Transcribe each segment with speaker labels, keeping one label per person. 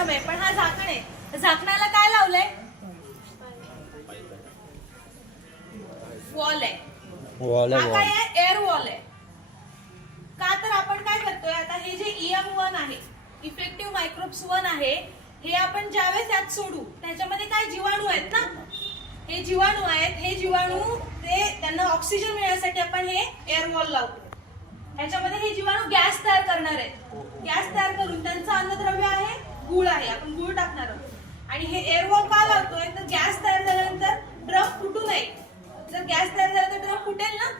Speaker 1: आहे पण हा झाकण आहे. झाकणाला काय लावलंय? वॉल आहे.
Speaker 2: वॉल
Speaker 1: हा काय आहे? एअर वॉल आहे. का तर आपण काय करतोय आता हे जे ईएम वन आहे इफेक्टिव्ह मायक्रोब्स वन आहे हे आपण ज्यावेळेस यात सोडू त्याच्यामध्ये काय जीवाणू आहेत ना? हे जीवाणू आहेत हे जीवाणू ते त्यांना ऑक्सिजन मिळण्यासाठी आपण हे एअर वॉल लावतो ह्याच्यामध्ये हे जीवाणू गॅस तयार करणार आहेत गॅस तयार करून त्यांचं अन्नद्रव्य आहे गुळ आहे आपण गुळ टाकणार आहोत. आणि हे एअरवॉल का लावतोय? तर गॅस तयार झाल्यानंतर ड्रम फुटू नये. जर गॅस तयार झाला तर ड्रम फुटेल ना?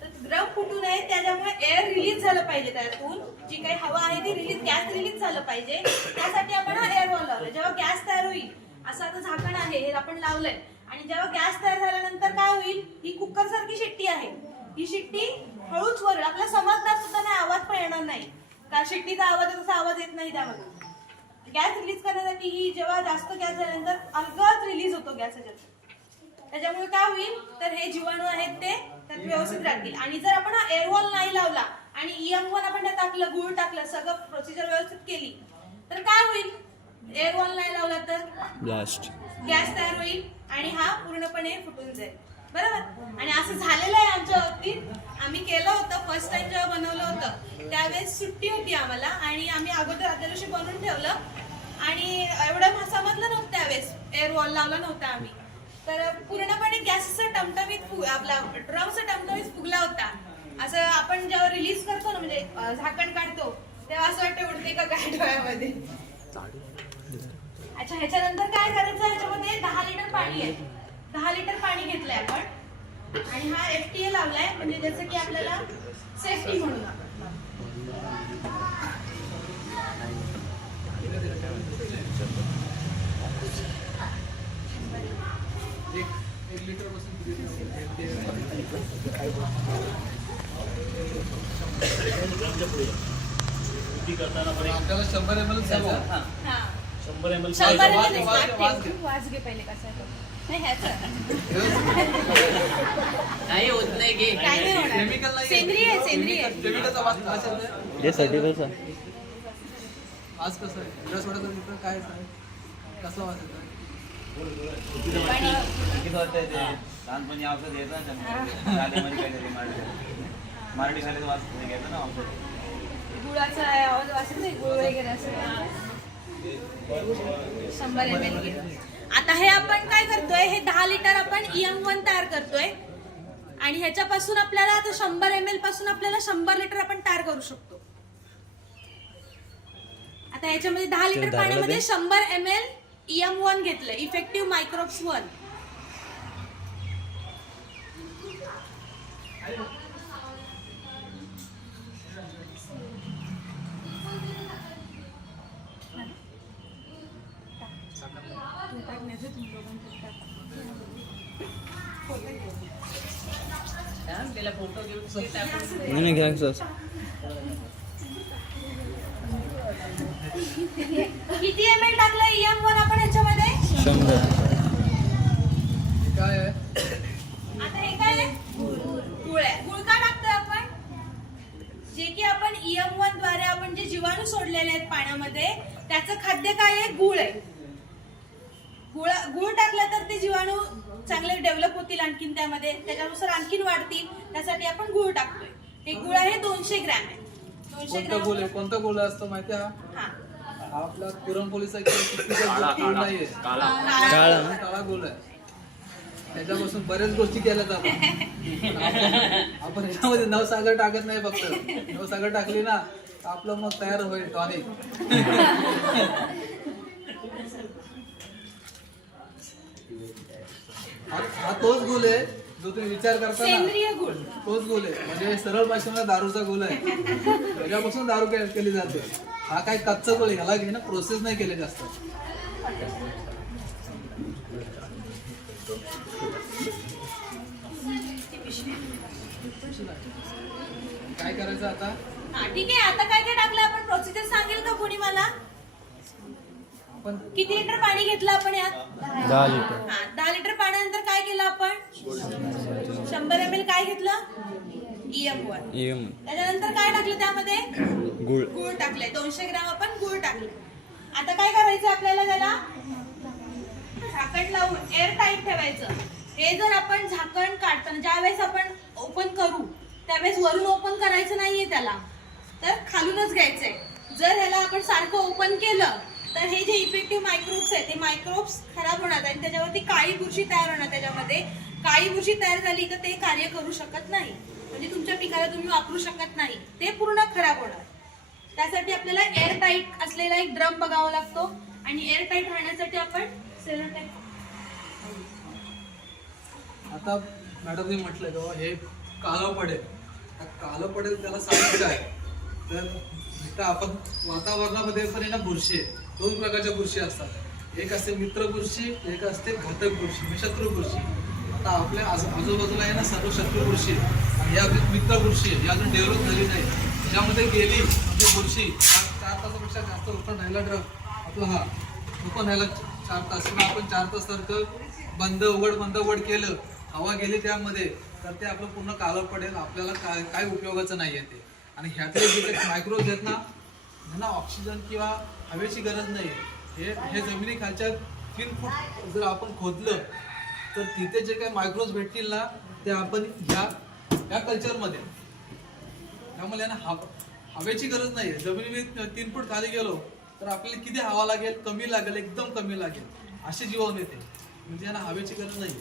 Speaker 1: तर ड्रम फुटू नये त्याच्यामुळे एअर रिलीज झालं पाहिजे त्यातून. जी काही हवा आहे ती रिलीज गॅस रिलीज झालं पाहिजे. त्यासाठी आपण हा एअरवॉल वॉल जेव्हा गॅस तयार होईल असं आता झाकण आहे हे आपण लावलंय. आणि जेव्हा गॅस तयार झाल्यानंतर काय होईल? ही कुकर सारखी शिट्टी आहे. ही शिट्टी हळूच वर आपल्या समजदार सुद्धा नाही आवाज पण येणार नाही. का शिट्टीचा आवाज तसा आवाज येत नाही त्यामध्ये. गॅस रिलीज करण्यासाठी ही जेव्हा जास्त गॅस झाल्यानंतर अलगद रिलीज होतो गॅस ह्याच्यात त्याच्यामुळे काय होईल? तर हे जीवाणू आहेत ते त्यात व्यवस्थित राहतील. आणि जर आपण हा एअरवॉल नाही लावला आणि ईएम वन आपण त्यात टाकलं गुळ टाकलं सगळं प्रोसिजर व्यवस्थित केली तर काय होईल? एअरवॉल नाही लावला तर?
Speaker 2: ब्लास्ट
Speaker 1: गॅस तयार होईल आणि हा पूर्णपणे फुटून जाईल. बरोबर? आणि असं झालेलं आहे आमच्या बाबतीत. आम्ही केलं होतं फर्स्ट टाइम जेव्हा बनवलं होतं त्यावेळेस सुट्टी होती आम्हाला आणि आम्ही अगोदर आदल्या दिवशी बनवून ठेवलं. आणि एवढं समजलं नव्हतं त्यावेळेस. एअर वॉल लावला नव्हता आम्ही. तर पूर्णपणे गॅसचा टमटमीत आपला ड्रमचा टमटमीत फुगला होता. असं आपण जेव्हा रिलीज करतो ना म्हणजे झाकण काढतो तेव्हा असं वाटतं उडते का काय डोळ्यामध्ये. अच्छा ह्याच्यानंतर काय करायचं? ह्याच्यामध्ये दहा लिटर पाणी आहे. दहा लिटर पाणी घेतलंय आपण. आणि हा एफ टी ए लावलाय म्हणजे जसं की आपल्याला सेफ्टी म्हणून.
Speaker 3: आपल्याला शंभर एम एल
Speaker 1: हा
Speaker 4: शंभर एम एल
Speaker 1: शंभर
Speaker 3: वाज-
Speaker 1: ml
Speaker 3: वाज-
Speaker 1: वाज-
Speaker 3: वाज घे.
Speaker 1: वाज घे पहिले कसं आहे तो. नाही ह्याचं
Speaker 5: नाही होत नाही घे
Speaker 1: काय नाही होणार
Speaker 3: केमिकल नाही
Speaker 1: सेंद्रिय आहे, सेंद्रिय आहे.
Speaker 3: केमिकलचा वास वास येतोय.
Speaker 2: जे सर्टिफिकेट
Speaker 3: आज कसं आहे? उद्या सोडायचं काय आहे? कसं वास
Speaker 6: लहानपणी औषध घ्यायचं मराठी शाळेत वाचत घ्यायचं ना औषध
Speaker 1: गुळाचा आवाज नाही गुळ वगैरे असं. शंभर एम एल आता हे आपण काय करतोय हे दहा लिटर आपण इयम वन तयार करतोय. आणि ह्याच्यापासून आपल्याला आता शंभर एम एलपासून आपल्याला शंभर लिटर आपण तयार करू शकतो. आता याच्यामध्ये दहा लिटर पाण्यामध्ये. शंभर एम एल इएम वन घेतलं इफेक्टिव्ह मायक्रोब्स वन
Speaker 5: त्याला फोटो घेऊन ते टाकून दे.
Speaker 2: नाही नाही घ्या सर
Speaker 1: किती एम एल टाकलं? इएम वन आपण ह्याच्यामध्ये
Speaker 2: शंभर.
Speaker 3: हे काय आहे?
Speaker 1: आता हे काय आहे? गुळ आहे. गुळ का टाकतोय आपण? जे की आपण इएम वनद्वारे आपण जे जीवाणू सोडलेले आहेत पाण्यामध्ये त्याचं खाद्य काय आहे? गुळ आहे. गुळ गुळ टाकलं तर ते जीवाणू चांगले डेव्हलप होतील आणखीन त्यामध्ये. त्याच्यानुसार आणखीन वाढतील. त्यासाठी आपण गुळ टाकतोय. हे गुळ आहे दोनशे ग्रॅम आहे. दोनशे
Speaker 3: कोणता गोल आहे?
Speaker 1: ग्रॅम
Speaker 3: कोणता गोल असतो माहिती आहे? आपला पुरणपोळीचा किंवा चिक्कीचा गोल नाहीये.
Speaker 2: काळा.
Speaker 1: काळा.
Speaker 3: काळा गोल आहे. त्याच्यापासून बऱ्याच गोष्टी केल्या जातात. आपण आपण याच्यामध्ये नवसागर टाकत नाही फक्त. नवसागर टाकली ना आपलं मग तयार होईल टॉनिक हा तोच गोल आहे. जो तुम्ही विचार करता
Speaker 1: सेंद्रिय गुळ.
Speaker 3: तोच गोल आहे. म्हणजे सरळ भाषेमध्ये दारूचा गोल आहे. त्याच्यापासून दारू के- केली जाते. हा काय कच्चा गोल आहे. ह्याला घेणं प्रोसेस नाही केले जास्त. काय करायचं आता?
Speaker 1: हा ठीक आहे. आता काय काय टाकलं आपण? प्रोसिजर सांगेल का कोणी मला?
Speaker 3: आपण
Speaker 1: किती लिटर पाणी घेतलं आपण यात?
Speaker 2: दहा लिटर.
Speaker 1: हा दहा लिटर पाण्यानंतर काय केलं आपण शंभर एम एल काय वन त्याच्यानंतर काय टाकलं त्यामध्ये?
Speaker 2: गुळ.
Speaker 1: गुळ टाकले दोनशे ग्राम आपण गुळ टाकले आता काय करायचं आपल्याला त्याला? झाकण लावून एअर टाईट ठेवायचं. हे जर आपण झाकण काढताना ज्यावेळेस आपण ओपन करू त्यावेळेस वरून ओपन करायचं नाहीये त्याला. तर खालूनच घ्यायचंय. जर ह्याला आपण सारखं ओपन केलं तर हे जे इफेक्टिव्ह मायक्रोब्स आहेत ते मायक्रोब्स खराब होणार आणि त्याच्यावरती काळी बुरशी तयार होणार. त्याच्यामध्ये काळी बुरशी तयार झाली तर ते कार्य करू शकत नाही. म्हणजे तुमच्या पिकाला तुम्ही वापरू शकत नाही. ते पूर्ण खराब होणार. त्यासाठी आपल्याला एअर टाईट असलेला एक ड्रम बघावा लागतो आणि एअर टाईट राहण्यासाठी आपण सेलोटेप
Speaker 3: आता मॅडमने म्हटलं का हे कालं पडेल. कालं पडेल त्याला सांगायचं आहे. तर आपण वातावरणामध्ये पण आहे ना बुरशी आहे. दोन प्रकारच्या बुरशी असतात. एक असते मित्र बुरशी एक असते घातक बुरशी शत्रू बुरशी. आपल्या आजूबाजूला आहे ना सर्व शत्रू बुरशी. या मित्र बुरशी ही अजून डेव्हलप झाली नाही. त्याच्यामध्ये गेली म्हणजे बुरशी. चार तासापेक्षा जास्त ओपन राहिला ड्रग आपला हा ओपन राहिला चार तास. किंवा आपण चार तास सारखं बंद उघड बंद उघड केलं हवा गेली त्यामध्ये तर ते आपलं पूर्ण काळं पडेल. आपल्याला काय काय उपयोगाचं नाही आहे ते. आणि ह्यातले जे काही मायक्रोज आहेत ना ह्यांना ऑक्सिजन किंवा हवेची गरज नाही हे हे जमिनीखालच्या तीन फूट जर आपण खोदलं तर तिथे जे काही मायक्रोज भेटतील ना ते आपण ह्या ह्या कल्चरमध्ये त्यामुळे ना हव हवेची गरज नाही आहे जमिनी तीन फूट खाली गेलो तर आपल्याला किती हवा लागेल? कमी लागेल एकदम कमी लागेल. अशी जीवन येते. म्हणजे यांना हवेची गरज नाही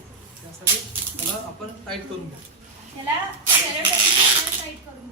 Speaker 3: त्यासाठी त्याला आपण टाईट करून घ्या.
Speaker 1: टाईट करून